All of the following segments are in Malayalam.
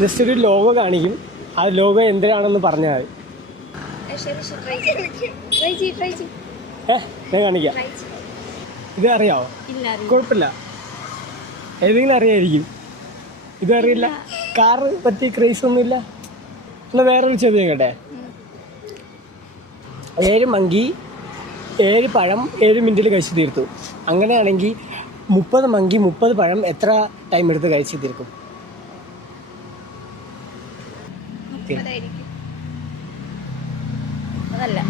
ജസ്റ്റ് ഒരു ലോഗോ കാണിക്കും, ആ ലോഗോ എന്തിനാണെന്ന് പറഞ്ഞാൽ ഞാൻ കാണിക്കാം. ഇത് അറിയാവോ? കുഴപ്പമില്ല, ഏതെങ്കിലും അറിയായിരിക്കും. ഇതറിയില്ല, കാറ് പറ്റി ക്രേസ് ഒന്നുമില്ല. എന്നാൽ വേറൊരു ചോദ്യം കേട്ടെ. 7 മങ്കി 7 പഴം 7 മിനിറ്റിൽ കഴിച്ചു തീർത്തു. അങ്ങനെയാണെങ്കിൽ 30 മങ്കി 30 പഴം എത്ര ടൈം എടുത്ത് കഴിച്ചു തീർക്കും? അതല്ല,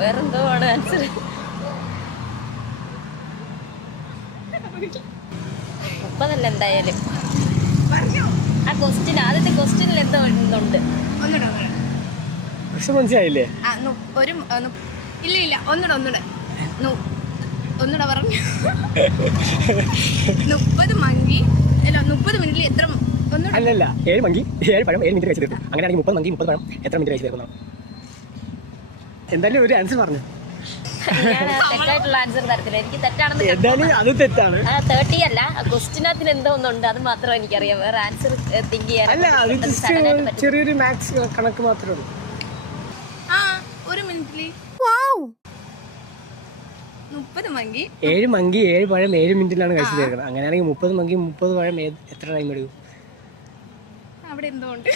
വേറെന്തോ ആണ് ആൻസർ. 30 എന്തായാലും. ആ ക്വസ്റ്റ്യൻ, ആദ്യത്തെ ക്വസ്റ്റ്യനിൽ എന്തോ ഉണ്ട്. പക്ഷെ മനസ്സിലായില്ലേ? ഇല്ല ഒന്നുകൂടെ പറഞ്ഞു. 30 മങ്കി അല്ല 30 മിനിറ്റിൽ എത്ര? അല്ലല്ല, 7 മങ്കി 7 പഴം 7 മിനിറ്റ് കഴിച്ചു തീർക്കും. അങ്ങനെയാണെങ്കിൽ 30 മങ്കി 30 പഴം എത്ര മിനിറ്റ് കഴിച്ചു തീർക്കുന്നു? എന്തായാലും ഒരു ആൻസർ പറഞ്ഞു. തെറ്റായിട്ടുള്ള ആൻസർ തരത്തില്ല, എനിക്ക് തെറ്റാണെന്ന്. എന്തായാലും അത് തെറ്റാണ്. 30 അല്ല, ക്വസ്റ്റ്യനകത്തിന് എന്തോ ഒന്നുണ്ട്, അത് മാത്രം എനിക്കറിയാം. വേറെ ആൻസർ തിങ്ക് ചെയ്യാൻ അല്ല, അത് ചെറിയൊരു മാത്സ് കണക്ക് മാത്രമേ ഉള്ളൂ. 1 മിനിറ്റിൽ 30 മങ്കി 7 മങ്കി 7 പഴം 7 മിനിറ്റിലാണ് കഴിച്ചു തീർക്കുന്നത്. അങ്ങനെയാണെങ്കിൽ 30 മങ്കി 30 പഴം എത്ര ടൈം എടുക്കും? അവിടെ എന്തോ ഉണ്ട്.